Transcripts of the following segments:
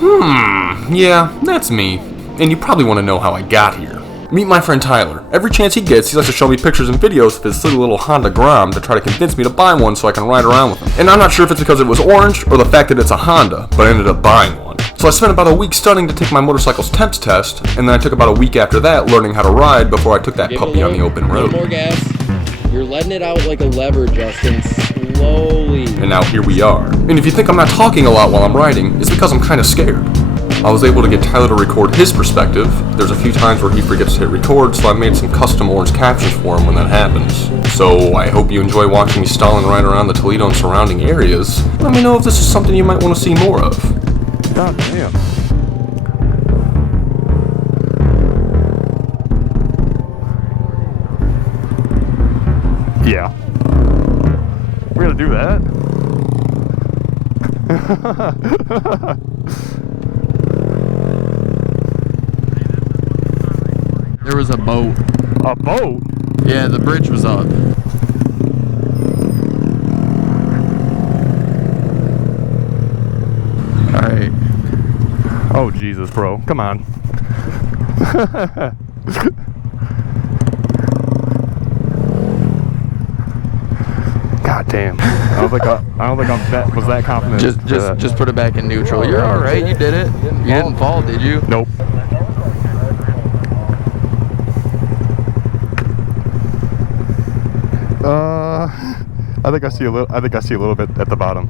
Yeah, that's me. And you probably want to know how I got here. Meet my friend Tyler. Every chance he gets, he likes to show me pictures and videos of his silly little Honda Grom to try to convince me to buy one so I can ride around with him. And I'm not sure if it's because it was orange or the fact that it's a Honda, but I ended up buying one. So I spent about a week studying to take my motorcycle's temps test, and then I took about a week after that learning how to ride before I took that puppy on the open road. More gas. You're letting it out like a lever, Justin, slowly. And now here we are. And if you think I'm not talking a lot while I'm riding, it's because I'm kind of scared. I was able to get Tyler to record his perspective. There's a few times where he forgets to hit record, so I made some custom orange captions for him when that happens. So I hope you enjoy watching me stall and ride around the Toledo and surrounding areas. Let me know if this is something you might want to see more of. God damn. Yeah. We're gonna do that? There was a boat. A boat? Yeah, the bridge was up. Alright. Oh, Jesus, bro. Come on. God damn. I don't think I was that confident. Just put it back in neutral. You're alright, you did it. You didn't fall, did you? Nope. I think I see a little bit at the bottom.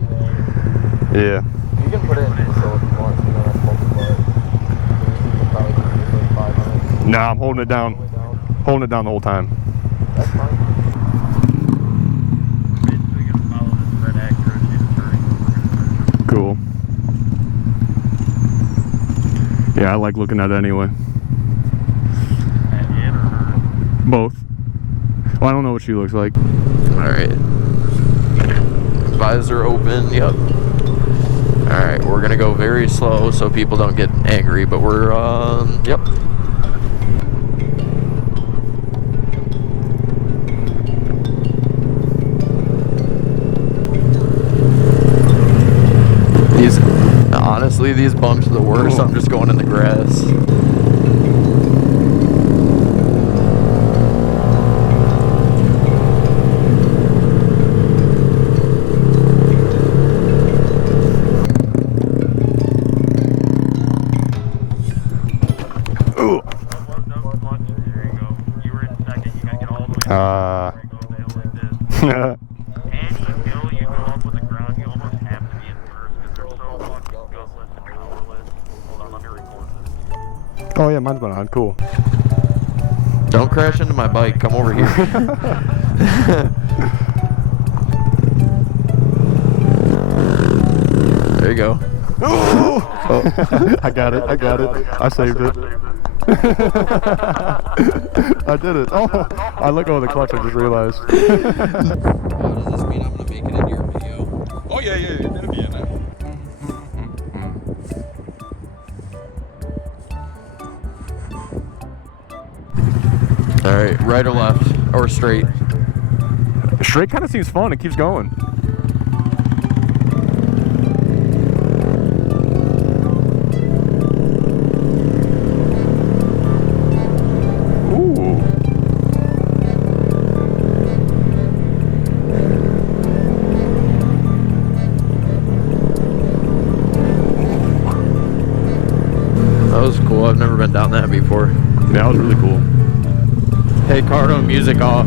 Yeah. You can put it in neutral if you want to. Nah, I'm holding it down. Holding it down the whole time. That's fine. Cool. Yeah, I like looking at it anyway. Both. Well, I don't know what she looks like. Alright. Visor open, yep. Alright, we're gonna go very slow so people don't get angry, but we're, yep. Honestly, these bumps are the worst. I'm just going in the grass. Oh yeah, mine's been on. Cool. Don't crash into my bike. Come over here. There you go. Oh. I got it. I saved it. I did it. Oh, I let go of the clutch. I just realized. Does this mean I'm gonna make it into your video? Oh yeah, it'll be in there. Alright, right or left? Or straight? Straight kind of seems fun. It keeps going. Ooh. That was cool. I've never been down that before. Yeah, that was really cool. Hey, Cardo, music off.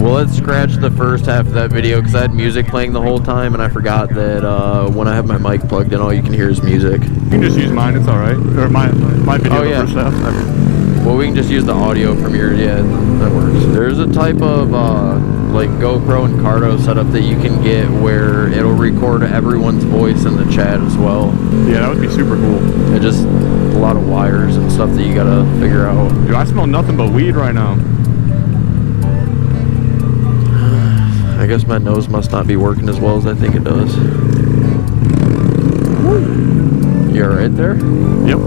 Well, let's scratch the first half of that video because I had music playing the whole time and I forgot that when I have my mic plugged in, all you can hear is music. You can just use mine, it's alright. Or my video, the first half. Well, we can just use the audio from yours, yeah, that works. There's a type of like GoPro and Cardo setup that you can get where it'll record everyone's voice in the chat as well. Yeah, that would be super cool. It just a lot of wires and stuff that you gotta figure out. Dude, I smell nothing but weed right now. I guess my nose must not be working as well as I think it does. You alright there? Yep.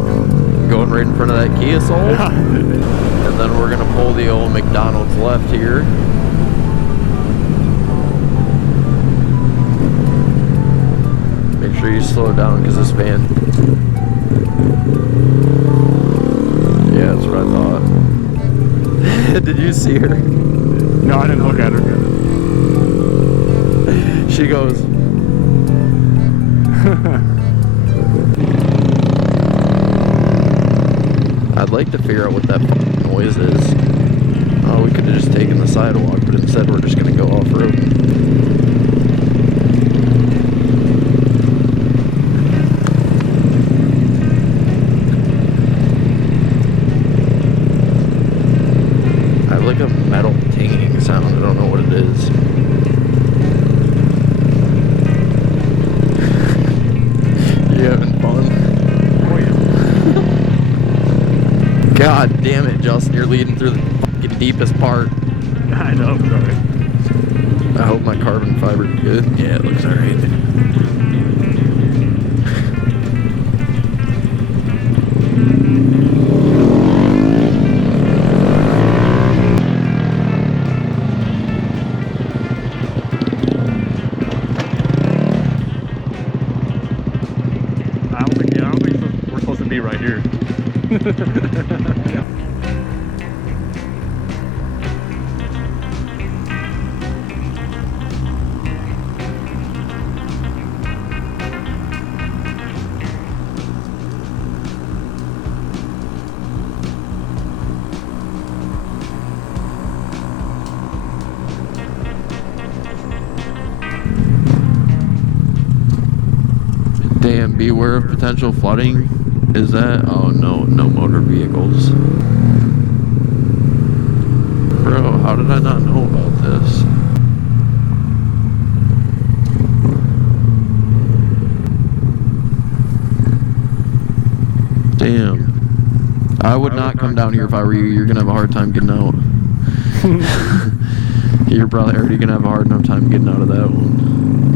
Going right in front of that Kia Soul. And then we're gonna pull the old McDonald's left here. Make sure you slow down because this van. Yeah, that's what I thought. Did you see her? No, I didn't look at her. She goes. I'd like to figure out what that noise is. Oh, we could have just taken the sidewalk, but instead we're just gonna go off-road. I have like a metal tinging sound. I don't know what it is. You having fun? Oh yeah. God damn it, Justin, you're leading through the fucking deepest part. I know. Sorry. I hope my carbon fiber is good. Yeah, it looks alright. I don't think we're supposed to be right here. Damn, beware of potential flooding. Is that? Oh no, no motor vehicles. Bro, how did I not know about this? Damn. I would not come down here if I were you. You're gonna have a hard time getting out. You're probably already gonna have a hard enough time getting out of that one.